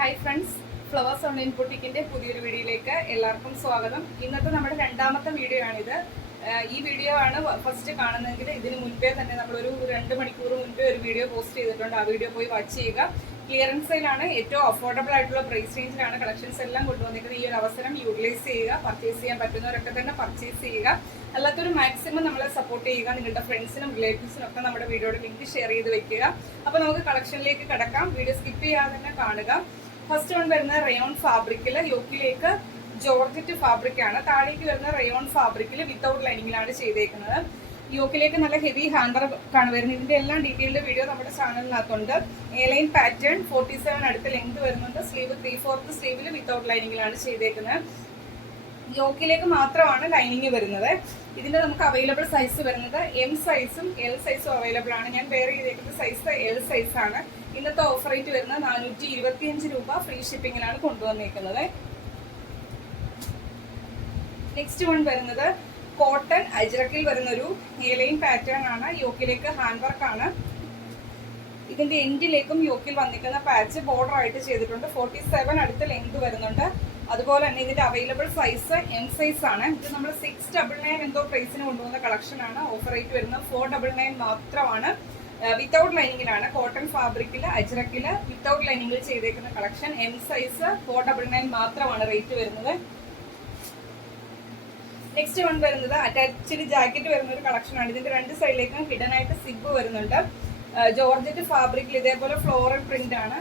Hi friends, flowers online ബുട്ടീക്കിന്റെ പുതിയൊരു വീഡിയോയിലേക്ക് എല്ലാവർക്കും സ്വാഗതം. ഇന്നത്തെ നമ്മുടെ രണ്ടാമത്തെ വീഡിയോ ആണിത്. ഈ വീഡിയോ ആണ് ഫസ്റ്റ് കാണുന്നതെങ്കിൽ ഇതിന് മുൻപേ തന്നെ നമ്മളൊരു 2 മണിക്കൂർ മുൻപേ ഒരു വീഡിയോ പോസ്റ്റ് ചെയ്തിട്ടുണ്ട്. ആ വീഡിയോ പോയി വാച്ച് ചെയ്യുക. ക്ലിയറൻസ് സെയിലാണ്, ഏറ്റവും അഫോർഡബിൾ ആയിട്ടുള്ള പ്രൈസ് റേഞ്ചിലാണ് കളക്ഷൻസ് എല്ലാം കൊണ്ടുവന്നിരിക്കുന്നത്. ഈ ഒരു അവസരം യൂട്ടിലൈസ് ചെയ്യുക. പർച്ചേസ് ചെയ്യാൻ പറ്റുന്നവരൊക്കെ തന്നെ പർച്ചേസ് ചെയ്യുക. അല്ലാത്തൊരു മാക്സിമം നമ്മളെ സപ്പോർട്ട് ചെയ്യുക. നിങ്ങളുടെ ഫ്രണ്ട്സിനും റിലേറ്റീവ്സിനും ഒക്കെ നമ്മുടെ വീഡിയോയുടെ ലിങ്ക് ഷെയർ ചെയ്ത് വെക്കുക. അപ്പോൾ നമുക്ക് കളക്ഷനിലേക്ക് കടക്കാം. വീഡിയോ സ്കിപ്പ് ചെയ്യാതെ തന്നെ കാണുക. ഫസ്റ്റ് വൺ വരുന്നത് റയോൺ ഫാബ്രിക്കില്, യോക്കിലേക്ക് ജോർജറ്റ് ഫാബ്രിക് ആണ്. താഴേക്ക് വരുന്ന റയോൺ ഫാബ്രിക്കിൽ വിത്തൗട്ട് ലൈനിങ്ങിലാണ് ചെയ്തേക്കുന്നത്. യോക്കിലേക്ക് നല്ല ഹെവി ഹാൻഡർ ആണ് വരുന്നത്. ഇതിന്റെ എല്ലാം ഡീറ്റെയിൽഡ് വീഡിയോ നമ്മുടെ ചാനലിനകത്തുണ്ട്. എ ലൈൻ പാറ്റേൺ 47 അടുത്ത ലെങ്ത് വരുന്നുണ്ട്. സ്ലീവ് 3/4 സ്ലീവിൽ വിത്തൗട്ട് ലൈനിങ്ങിലാണ് ചെയ്തേക്കുന്നത്. യോക്കിലേക്ക് മാത്രമാണ് ലൈനിങ് വരുന്നത്. ഇതിന്റെ നമുക്ക് അവൈലബിൾ സൈസ് വരുന്നത് എം സൈസും എൽ സൈസും അവൈലബിൾ ആണ്. ഞാൻ വെയർ ചെയ്തേക്കുന്ന സൈസ് എൽ സൈസ് ആണ്. ഇന്നത്തെ ഓഫർ റേറ്റ് വരുന്നത് 425 രൂപ. ഫ്രീ ഷിപ്പിങ്ങിലാണ് കൊണ്ടുവന്നേക്കുന്നത്. നെക്സ്റ്റ് വൺ വരുന്നത് കോട്ടൺ അജ്രക്കിൽ വരുന്നൊരു എ ലൈൻ പാറ്റേൺ ആണ്. യോക്കിലേക്ക് ഹാൻഡ് വർക്ക് ആണ്. ഇതിന്റെ എൻഡിലേക്കും യോക്കിൽ വന്നിരിക്കുന്ന പാച്ച് ബോർഡർ ആയിട്ട് ചെയ്തിട്ടുണ്ട്. 47 അടുത്ത ലെങ്ത് വരുന്നുണ്ട്. അതുപോലെ തന്നെ ഇതിന്റെ അവൈലബിൾ സൈസ് എം സൈസ് ആണ്. ഇത് നമ്മൾ 699 എന്തോ പ്രൈസിന് കൊണ്ടുവന്ന കളക്ഷൻ ആണ്. ഓഫർ റേറ്റ് വരുന്നത് 499 മാത്രമാണ്. വിത്തൗട്ട് ലൈനിങ്ങിലാണ്. കോട്ടൺ ഫാബ്രിക്കില് അജ്രക്കില് വിത്തൗട്ട് ലൈനിങ്ങിൽ ചെയ്തേക്കുന്ന കളക്ഷൻ. എം സൈസ് 499 മാത്രമാണ് റേറ്റ് വരുന്നത്. നെക്സ്റ്റ് വൺ വരുന്നത് അറ്റാച്ച്ഡ് ജാക്കറ്റ് വരുന്ന ഒരു കളക്ഷൻ ആണ്. ഇതിന്റെ രണ്ട് സൈഡിലേക്കും ഹിഡൻ ആയിട്ട് സിബ് വരുന്നുണ്ട്. ജോർജറ്റ് ഫാബ്രിക്കിൽ ഇതേപോലെ ഫ്ലോറൽ പ്രിന്റ് ആണ്.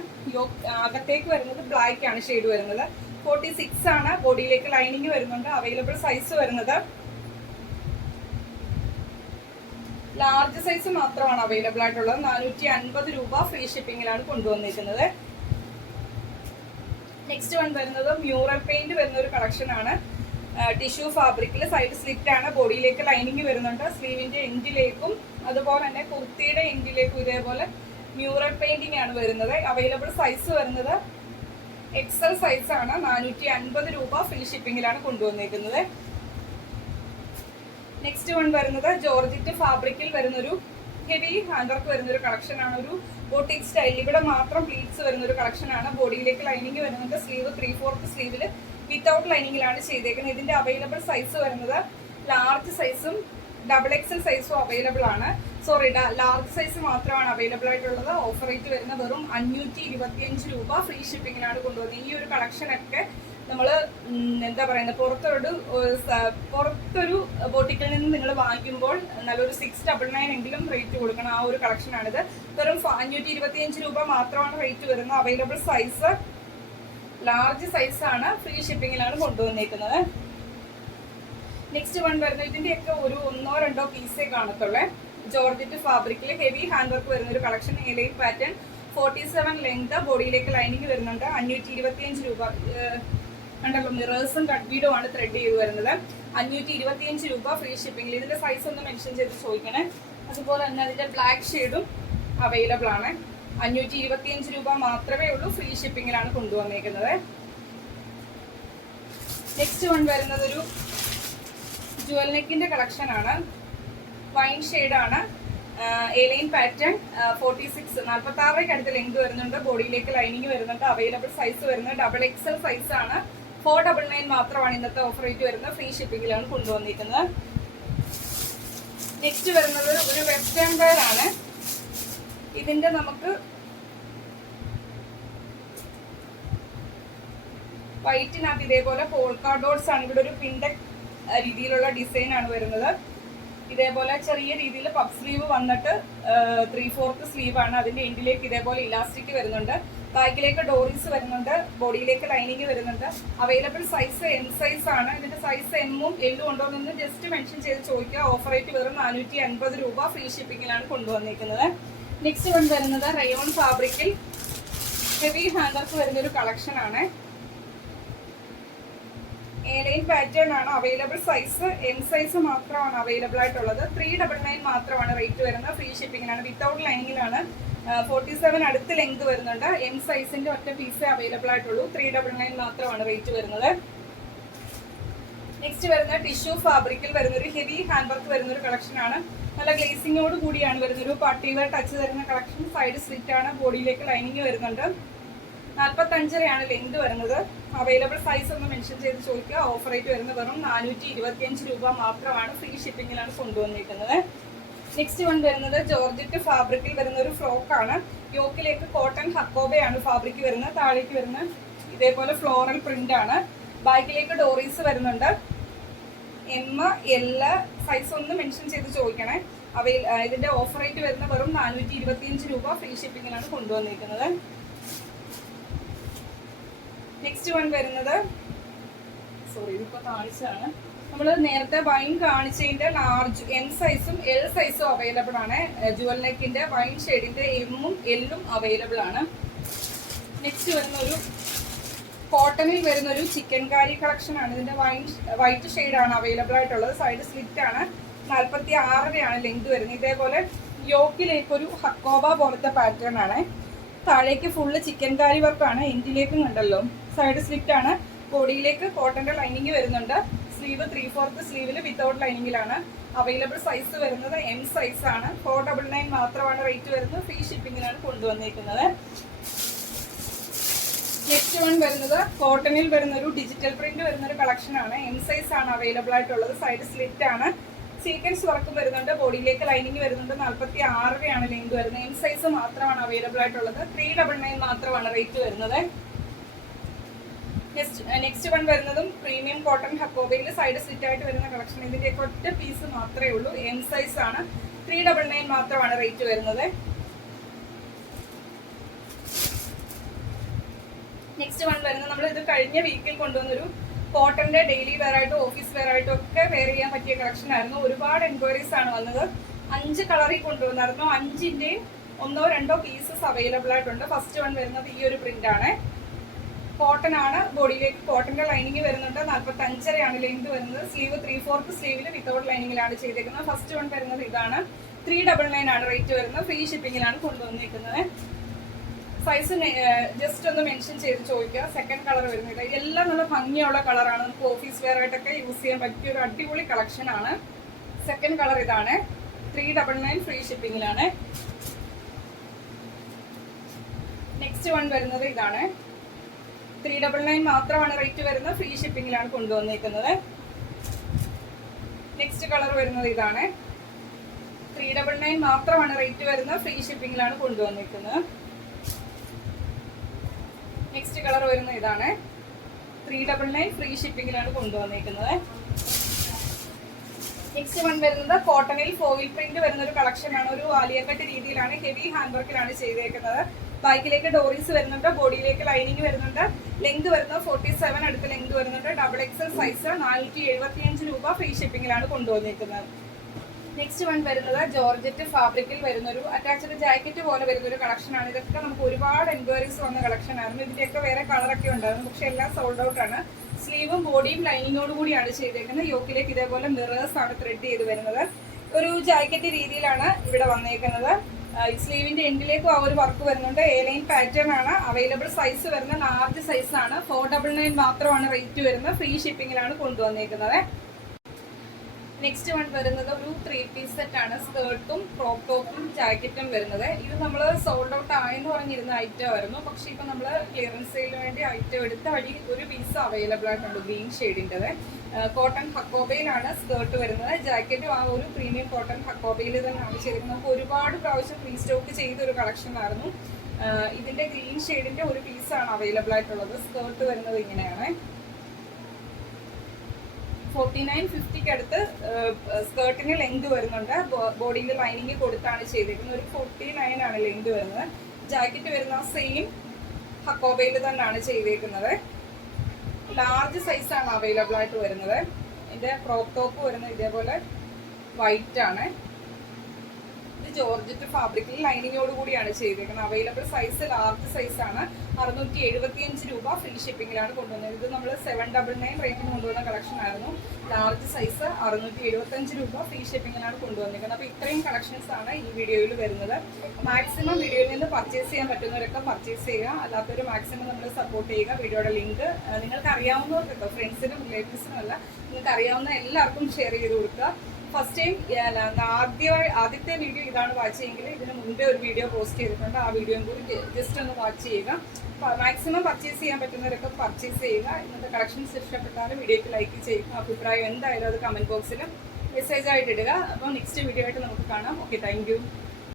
അകത്തേക്ക് വരുന്നത് ബ്ലാക്ക് ആണ് ഷെയ്ഡ് വരുന്നത്. 46 ആണ്. ബോഡിയിലേക്ക് ലൈനിങ് വരുന്നുണ്ട്. അവൈലബിൾ സൈസ് വരുന്നത് ലാർജ് സൈസ് മാത്രമാണ് അവൈലബിൾ ആയിട്ടുള്ളത്. 450 രൂപ. ഫ്രീ ഷിപ്പിംഗിലാണ് കൊണ്ടുവന്നിരിക്കുന്നത്. നെക്സ്റ്റ് വൺ വരുന്നത് മ്യൂറൽ പെയിന്റ് വരുന്ന ഒരു കളക്ഷൻ ആണ്. ടിഷ്യൂ ഫാബ്രിക്കിൽ സൈഡ് സ്ലിറ്റ് ആണ്. ബോഡിയിലേക്ക് ലൈനിങ് വരുന്നുണ്ട്. സ്ലീവിന്റെ എൻഡിലേക്കും അതുപോലെ തന്നെ കുർത്തിയുടെ എൻഡിലേക്കും ഇതേപോലെ മ്യൂറൽ പെയിന്റിംഗ് ആണ് വരുന്നത്. അവൈലബിൾ സൈസ് വരുന്നത് എക്സൽ സൈസ് ആണ്. 450 രൂപ. ഫ്രീ ഷിപ്പിംഗിലാണ് കൊണ്ടുവന്നിരിക്കുന്നത്. നെക്സ്റ്റ് വൺ വരുന്നത് ജോർജറ്റ് ഫാബ്രിക്കിൽ വരുന്നൊരു ഹെവി ഹാൻഡ് വർക്ക് വരുന്നൊരു കളക്ഷൻ ആണ്. ഒരു ബോട്ടിക് സ്റ്റൈൽ. ഇവിടെ മാത്രം പ്ലീറ്റ്സ് വരുന്നൊരു കളക്ഷൻ ആണ്. ബോഡിയിലേക്ക് ലൈനിങ് വരുന്നുണ്ട്. സ്ലീവ് 3/4 സ്ലീവിൽ വിത്തൗട്ട് ലൈനിങ്ങിലാണ് ചെയ്തേക്കുന്നത്. ഇതിന്റെ അവൈലബിൾ സൈസ് വരുന്നത് ലാർജ് സൈസും ഡബിൾ എക്സൽ സൈസും അവൈലബിൾ ആണ്. സോറി, ലാർജ് സൈസ് മാത്രമാണ് അവൈലബിൾ ആയിട്ടുള്ളത്. ഓഫർ റേറ്റ് വരുന്ന വെറും 525 രൂപ. ഫ്രീ ഷിപ്പിങ്ങിനാണ് കൊണ്ടുവന്നത്. ഈ ഒരു കളക്ഷനൊക്കെ നമ്മൾ എന്താ പറയുന്നത്, പുറത്തൊരു ബോട്ടിക്കിൽ നിന്ന് നിങ്ങൾ വാങ്ങിക്കുമ്പോൾ നല്ലൊരു 699 എങ്കിലും റേറ്റ് കൊടുക്കണം. ആ ഒരു കളക്ഷനാണിത്. വെറും 525 രൂപ മാത്രമാണ് റേറ്റ് വരുന്നത്. അവൈലബിൾ സൈസ് ലാർജ് സൈസ് ആണ്. ഫ്രീ ഷിപ്പിങ്ങിലാണ് കൊണ്ടുവന്നിരിക്കുന്നത്. നെക്സ്റ്റ് വൺ വരുന്നത് ഇതിന്റെയൊക്കെ ഒരു 1-2 പീസേ കാണത്തുള്ളേ. ജോർജറ്റ് ഫാബ്രിക്കിൽ ഹെവി ഹാൻഡ് വർക്ക് വരുന്ന ഒരു collection. A line pattern 47 length. ബോഡിയിലേക്ക് ലൈനിങ് വരുന്നുണ്ട്. 525 രൂപ. കണ്ടല്ലോ, മിറേഴ്സും കട്ട് ബീഡും ആണ് ത്രെഡ് ചെയ്ത് വരുന്നത്. 525 രൂപ. ഫ്രീ ഷിപ്പിംഗിൽ. ഇതിന്റെ സൈസ് ഒന്ന് മെൻഷൻ ചെയ്ത് ചോദിക്കണേ. അതുപോലെ തന്നെ അതിന്റെ ബ്ലാക്ക് ഷെയ്ഡും അവൈലബിൾ ആണ്. 525 രൂപ മാത്രമേ ഉള്ളൂ. ഫ്രീ ഷിപ്പിംഗിലാണ് കൊണ്ടുവന്നേക്കുന്നത്. നെക്സ്റ്റ് വൺ വരുന്നത് ഒരു ജുവൽ നെക്കിന്റെ കളക്ഷൻ ആണ്. വൈൻ ഷെയ്ഡ് ആണ്. എ ലൈൻ പാറ്റേൺ 46 46 അടുത്ത ലെങ്ത് വരുന്നുണ്ട്. ബോഡിയിലേക്ക് ലൈനിങ് വരുന്നുണ്ട്. അവൈലബിൾ സൈസ് വരുന്നത് ഡബിൾ എക്സൽ സൈസ് ആണ്. 499 മാത്രമാണ് ഇന്നത്തെ ഓഫർ റേറ്റ് വരുന്നത്. ഫ്രീ ഷിപ്പിംഗിലാണ് കൊണ്ടുവന്നിരിക്കുന്നത്. നെക്സ്റ്റ് വരുന്നത് ഒരു വെസ്റ്റേൺ വെയർ ആണ്. ഇതിന്റെ നമുക്ക് വൈറ്റിനകത്ത് ഇതേപോലെ പോൾക്കാ ഡോട്ട്സ് ആണ്. ഇവിടെ ഒരു പിൻഡക് രീതിയിലുള്ള ഡിസൈൻ ആണ് വരുന്നത്. ഇതേപോലെ ചെറിയ രീതിയിൽ പഫ് സ്ലീവ് വന്നിട്ട് 3/4 സ്ലീവ് ആണ്. അതിന്റെ എൻഡിലേക്ക് ഇതേപോലെ ഇലാസ്റ്റിക് വരുന്നുണ്ട്. ബാക്കിലേക്ക് ഡോറീസ് വരുന്നുണ്ട്. ബോഡിയിലേക്ക് ലൈനിങ് വരുന്നുണ്ട്. അവൈലബിൾ സൈസ് എം സൈസ് ആണ്. ഇതിന്റെ സൈസ് എമ്മും എല്ലും ഉണ്ടോ എന്ന് ജസ്റ്റ് മെൻഷൻ ചെയ്ത് ചോദിക്കുക. ഓഫർ റേറ്റ് വെറും 450 രൂപ. ഫ്രീ ഷിപ്പിംഗിലാണ് കൊണ്ടുവന്നിരിക്കുന്നത്. നെക്സ്റ്റ് വൺ വരുന്നത് റയോൺ ഫാബ്രിക്കിൽ ഹെവി ഹാൻഡ് വർക്ക് വരുന്നൊരു കളക്ഷൻ ആണ്. എ ലൈൻ പാറ്റേൺ ആണ്. അവൈലബിൾ സൈസ് എം സൈസ് മാത്രമാണ് അവൈലബിൾ ആയിട്ടുള്ളത്. 399 മാത്രമാണ് റേറ്റ് വരുന്നത്. ഫ്രീ ഷിപ്പിംഗിലാണ്. വിത്തൗട്ട് ലൈനിങ്ങിലാണ്. 47 അടുത്ത് ലെങ്ത് വരുന്നുണ്ട്. എം സൈസിന്റെ ഒറ്റ പീസേ അവൈലബിൾ ആയിട്ടുള്ളൂ. 399 മാത്രമാണ് റേറ്റ് വരുന്നത്. നെക്സ്റ്റ് വരുന്ന ടിഷ്യൂ ഫാബ്രിക്കിൽ വരുന്നൊരു ഹെവി ഹാൻഡ് വർക്ക് വരുന്നൊരു കളക്ഷൻ ആണ്. നല്ല ഗ്ലേസിങ്ങോട് കൂടിയാണ് വരുന്നൊരു പാർട്ടി വെയർ ടച്ച് തരുന്ന കളക്ഷൻ. സൈഡ് സ്ലിറ്റ് ആണ്. ബോഡിയിലേക്ക് ലൈനിങ് വരുന്നുണ്ട്. 45.5 ലെങ്ത് വരുന്നത്. അവൈലബിൾ സൈസ് ഒന്ന് മെൻഷൻ ചെയ്ത് ചോദിക്കുക. ഓഫർ റേറ്റ് വരുന്നത് വെറും 425 രൂപ മാത്രമാണ്. ഫ്രീ ഷിപ്പിംഗിലാണ് കൊണ്ടുവന്നിരിക്കുന്നത്. നെക്സ്റ്റ് വൺ വരുന്നത് ജോർജറ്റ് ഫാബ്രിക്കിൽ വരുന്ന ഒരു ഫ്രോക്കാണ്. യോക്കിലേക്ക് കോട്ടൺ ഹക്കോബയാണ് ഫാബ്രിക് വരുന്നത്. താഴേക്ക് വരുന്ന ഇതേപോലെ ഫ്ലോറൽ പ്രിന്റ് ആണ്. ബാക്കിലേക്ക് ഡോറീസ് വരുന്നുണ്ട്. ML സൈസ് ഒന്ന് മെൻഷൻ ചെയ്ത് ചോദിക്കണേ. ഇതിന്റെ ഓഫർ റേറ്റ് വരുന്ന വെറും 425 രൂപ. ഫ്രീ ഷിപ്പിംഗിലാണ് കൊണ്ടുവന്നിരിക്കുന്നത്. നെക്സ്റ്റ് വൺ വരുന്നത് ഇതിപ്പോ കാണിച്ചതാണ്. നമ്മൾ നേരത്തെ വൈൻ കാണിച്ചതിന്റെ ലാർജ് M സൈസും L സൈസും അവൈലബിൾ ആണ്. ജുവൽ നെക്കിന്റെ വൈൻ ഷെയ്ഡിന്റെ M-ഉം L-ഉം അവൈലബിൾ ആണ്. നെക്സ്റ്റ് വരുന്ന ഒരു കോട്ടണിൽ വരുന്ന ഒരു ചിക്കൻ കാരി കളക്ഷൻ ആണ്. ഇതിന്റെ വൈറ്റ് ഷെയ്ഡാണ് അവൈലബിൾ ആയിട്ടുള്ളത്. സൈഡ് സ്ലിറ്റ് ആണ്. 46.5 ലെങ്ത് വരുന്നത്. ഇതേപോലെ യോക്കിലേക്ക് ഒരു ഹക്കോബ പോലത്തെ പാറ്റേൺ ആണ്. താഴേക്ക് ഫുള്ള് ചിക്കൻ കാരി വർക്കാണ്. എൻഡിലേക്കും കണ്ടല്ലോ. സൈഡ് സ്ലിറ്റ് ആണ്. ബോഡിയിലേക്ക് കോട്ടന്റെ ലൈനിങ് വരുന്നുണ്ട്. സ്ലീവ് 3/4 സ്ലീവില് വിത്തൗട്ട് ലൈനിങ്ങിലാണ്. അവൈലബിൾ സൈസ് വരുന്നത് M സൈസ് ആണ്. 499 മാത്രമാണ് റേറ്റ് വരുന്നത്. ഫ്രീ ഷിപ്പിംഗിലാണ് കൊണ്ടുവന്നിരിക്കുന്നത്. നെക്സ്റ്റ് വൺ വരുന്നത് കോട്ടണിൽ വരുന്ന ഒരു ഡിജിറ്റൽ പ്രിന്റ് വരുന്ന ഒരു കളക്ഷൻ ആണ്. M സൈസ് ആണ് അവൈലബിൾ ആയിട്ടുള്ളത്. സൈഡ് സ്ലിറ്റ് ആണ്. സീക്വൻസ് വർക്കും വരുന്നുണ്ട്. ബോഡിയിലേക്ക് ലൈനിങ് വരുന്നുണ്ട്. 46.5 ലെങ്ത് വരുന്നത്. M സൈസ് മാത്രമാണ് അവൈലബിൾ ആയിട്ടുള്ളത്. 399 മാത്രമാണ് റേറ്റ് വരുന്നത്. നെക്സ്റ്റ് വൺ വരുന്നതും പ്രീമിയം കോട്ടൺ ഹക്കോബയിൽ സൈഡ് സ്ലിറ്റ് ആയിട്ട് വരുന്ന കളക്ഷൻ. ഇതിന്റെയൊക്കെ ഒറ്റ പീസ് മാത്രമേ ഉള്ളൂ. M സൈസ് ആണ്. 399 മാത്രമാണ് റേറ്റ് വരുന്നത്. നെക്സ്റ്റ് വൺ വരുന്നത് നമ്മൾ ഇത് കഴിഞ്ഞ വീക്കിൽ കൊണ്ടുവന്നൊരു കോട്ടന്റെ ഡെയിലി വെയർ ആയിട്ടും ഓഫീസ് വെയർ ആയിട്ടും ഒക്കെ വെയർ ചെയ്യാൻ പറ്റിയ കളക്ഷൻ ആയിരുന്നു. ഒരുപാട് എൻക്വയറീസ് ആണ് വന്നത്. 5 കളറിൽ കൊണ്ടുവന്നായിരുന്നു. 5ന്റെയും 1-2 പീസസ് അവൈലബിൾ ആയിട്ടുണ്ട്. ഫസ്റ്റ് വൺ വരുന്നത് ഈ ഒരു പ്രിന്റ് ആണ്. കോട്ടൺ ആണ്. ബോഡിയിലേക്ക് കോട്ടന്റെ ലൈനിങ് വരുന്നുണ്ട്. 45.5 ലെങ്ത് വരുന്നത്. സ്ലീവ് 3/4 സ്ലീവില് വിത്തൗട്ട് ലൈനിങ്ങിലാണ് ചെയ്തേക്കുന്നത്. ഫസ്റ്റ് വൺ വരുന്നത് ഇതാണ്. 399 ആണ് റേറ്റ് വരുന്നത്. ഫ്രീ ഷിപ്പിംഗിലാണ് കൊണ്ടുവന്നിരിക്കുന്നത്. സൈസ് ജസ്റ്റ് ഒന്ന് മെൻഷൻ ചെയ്ത് ചോദിക്കുക. സെക്കൻഡ് കളർ വരുന്നത് എല്ലാം നല്ല ഭംഗിയുള്ള കളറാണ്. നമുക്ക് ഓഫീസ് വെയർ ആയിട്ടൊക്കെ യൂസ് ചെയ്യാൻ പറ്റിയ ഒരു അടിപൊളി കളക്ഷൻ ആണ്. സെക്കൻഡ് കളർ ഇതാണ്. 399 ഫ്രീ ഷിപ്പിംഗിലാണ്. നെക്സ്റ്റ് വൺ വരുന്നത് ഇതാണ്. 399 മാത്രമാണ് റേറ്റ് വരുന്നത്. ഫ്രീ ഷിപ്പിംഗിലാണ് കൊണ്ടുവന്നിരിക്കുന്നത്. നെക്സ്റ്റ് കളർ വരുന്നത് ഇതാണ്. 399 മാത്രമാണ് റേറ്റ് വരുന്നത്. ഫ്രീ ഷിപ്പിംഗിലാണ് കൊണ്ടുവന്നിരിക്കുന്നത്. നെക്സ്റ്റ് കളർ വരുന്നത് ഇതാണ്. 399 ഫ്രീ ഷിപ്പിംഗിലാണ് കൊണ്ടുവന്നിരിക്കുന്നത്. നെക്സ്റ്റ് വൺ വരുന്നത് കോട്ടണിൽ ഫോയിൽ പ്രിന്റ് വരുന്ന ഒരു കളക്ഷൻ ആണ്. ഒരു ആലിയക്കട്ട് രീതിയിലാണ്. ഹെവി ഹാൻഡ് വർക്കിലാണ് ചെയ്തേക്കുന്നത്. ബാക്കിലേക്ക് ഡോറീസ് വരുന്നുണ്ട്. ബോഡിയിലേക്ക് ലൈനിങ് വരുന്നുണ്ട്. ലെങ്ത് വരുന്നത് 47 അടുത്ത ലെങ്ത് വരുന്നുണ്ട്. XXL സൈസ് 475 രൂപ. ഫ്രീ ഷിപ്പിംഗിലാണ് കൊണ്ടുവന്നിരിക്കുന്നത്. നെക്സ്റ്റ് വൺ വരുന്നത് ജോർജറ്റ് ഫാബ്രിക്കിൽ വരുന്ന ഒരു അറ്റാച്ച്ഡ് ജാക്കറ്റ് പോലെ വരുന്ന ഒരു കളക്ഷൻ ആണ്. ഇതൊക്കെ നമുക്ക് ഒരുപാട് എൻക്വയറീസ് വന്ന കളക്ഷൻ ആയിരുന്നു. ഇതിന്റെയൊക്കെ വേറെ കളറൊക്കെ ഉണ്ടായിരുന്നു. പക്ഷെ എല്ലാം സോൾഡ് ഔട്ട് ആണ്. സ്ലീവും ബോഡിയും ലൈനിങ്ങോട് കൂടിയാണ് ചെയ്തേക്കുന്നത്. യോക്കിലേക്ക് ഇതേപോലെ മിറേഴ്സ് ആണ് ത്രെഡ് ചെയ്ത് വരുന്നത്. ഒരു ജാക്കറ്റ് രീതിയിലാണ് ഇവിടെ വന്നേക്കുന്നത്. സ്ലീവിന്റെ എൻഡിലേക്കും ആ ഒരു വർക്ക് വരുന്നുണ്ട്. A-ലൈൻ പാറ്റേൺ ആണ്. അവൈലബിൾ സൈസ് വരുന്ന ലാർജ് സൈസ് ആണ്. 499 മാത്രമാണ് റേറ്റ് വരുന്നത്. ഫ്രീ ഷിപ്പിംഗിലാണ് കൊണ്ടുവന്നേക്കുന്നത്. നെക്സ്റ്റ് വൺ വരുന്നത് ഒരു 3 പീസ് സെറ്റ് ആണ്. സ്കേർട്ടും ക്രോപ്പ് ടോപ്പും ജാക്കറ്റും വരുന്നത്. ഇത് നമ്മൾ സോൾഡ് ഔട്ട് ആയെന്ന് പറഞ്ഞിരുന്ന ഐറ്റം ആയിരുന്നു. പക്ഷെ ഇപ്പൊ നമ്മൾ ക്ലിയറൻസ് സെയിലിന് വേണ്ടി ഐറ്റം എടുത്ത വഴി ഒരു പീസ് അവൈലബിൾ ആയിട്ടുണ്ട്. ഗ്രീൻ ഷെയ്ഡിൻ്റെത്. കോട്ടൺ ഹക്കോബയിലാണ് സ്കേർട്ട് വരുന്നത്. ജാക്കറ്റും ആ ഒരു പ്രീമിയം കോട്ടൺ ഹക്കോബയിൽ തന്നെയാണ് ചെയ്തിരിക്കുന്നത്. നമുക്ക് ഒരുപാട് പ്രാവശ്യം റീസ്റ്റോക്ക് ചെയ്ത ഒരു കളക്ഷൻ ആയിരുന്നു. ഇതിന്റെ ഗ്രീൻ ഷെയ്ഡിന്റെ ഒരു പീസാണ് അവൈലബിൾ ആയിട്ടുള്ളത്. സ്കേർട്ട് വരുന്നത് ഇങ്ങനെയാണ്. 49-50 അടുത്ത് സ്കേർട്ടിന് ലെങ്ത് വരുന്നുണ്ട്. ബോഡിയിൽ ലൈനിങ് കൊടുത്താണ് ചെയ്തിരിക്കുന്നത്. ഒരു 49 ആണ് ലെങ്ത് വരുന്നത്. ജാക്കറ്റ് വരുന്ന സെയിം ഹക്കോബയിൽ തന്നെയാണ് ചെയ്തേക്കുന്നത്. ലാർജ് സൈസാണ് അവൈലബിൾ ആയിട്ട് വരുന്നത്. ഇതിന്റെ ക്രോപ്പ് ടോപ്പ് വരുന്നത് ഇതേപോലെ വൈറ്റ് ആണ്. ഇത് ജോർജറ്റ് ഫാബ്രിക്കിൽ ലൈനിങ്ങോട് കൂടിയാണ് ചെയ്തേക്കുന്നത്. അവൈലബിൾ സൈസ് ലാർജ് സൈസ് ആണ്. 675 രൂപ. ഫ്രീ ഷിപ്പിംഗിലാണ് കൊണ്ടുവന്നത്. ഇത് നമ്മൾ 799 റേറ്റിന് കൊണ്ടുവന്ന കളക്ഷൻ ആയിരുന്നു. ലാർജ് സൈസ് 675 രൂപ. ഫ്രീ ഷിപ്പിംഗിലാണ് കൊണ്ടുവന്നിരിക്കുന്നത്. അപ്പോൾ ഇത്രയും കളക്ഷൻസ് ആണ് ഈ വീഡിയോയിൽ വരുന്നത്. മാക്സിമം വീഡിയോയിൽ നിന്ന് പർച്ചേസ് ചെയ്യാൻ പറ്റുന്നവരൊക്കെ പർച്ചേസ് ചെയ്യുക. അല്ലാത്തൊരു മാക്സിമം നമ്മൾ സപ്പോർട്ട് ചെയ്യുക. വീഡിയോയുടെ ലിങ്ക് നിങ്ങൾക്ക് അറിയാവുന്നവർക്കൊക്കെ, ഫ്രണ്ട്സിനും റിലേറ്റീവ്സിനും അല്ല, നിങ്ങൾക്ക് അറിയാവുന്ന എല്ലാവർക്കും ഷെയർ ചെയ്ത് കൊടുക്കുക. ഫസ്റ്റ് ടൈം ആദ്യത്തെ വീഡിയോ ഇതാണ് വാച്ച് ചെയ്യുമെങ്കിൽ ഇതിന് മുൻപേ ഒരു വീഡിയോ പോസ്റ്റ് ചെയ്തിട്ടുണ്ട്. ആ വീഡിയോയും കൂടി ജസ്റ്റ് ഒന്ന് വാച്ച് ചെയ്യുക. മാക്സിമം പർച്ചേസ് ചെയ്യാൻ പറ്റുന്നവരൊക്കെ പർച്ചേസ് ചെയ്യുക. ഇന്നത്തെ കളക്ഷൻസ് ഇഷ്ടപ്പെട്ടാലും വീഡിയോക്ക് ലൈക്ക് ചെയ്യുക. അഭിപ്രായം എന്തായാലും അത് കമന്റ് ബോക്സിൽ മെസ്സേജ് ആയിട്ട് ഇടുക. അപ്പോൾ നെക്സ്റ്റ് വീഡിയോ ആയിട്ട് നമുക്ക് കാണാം. Okay, thank you.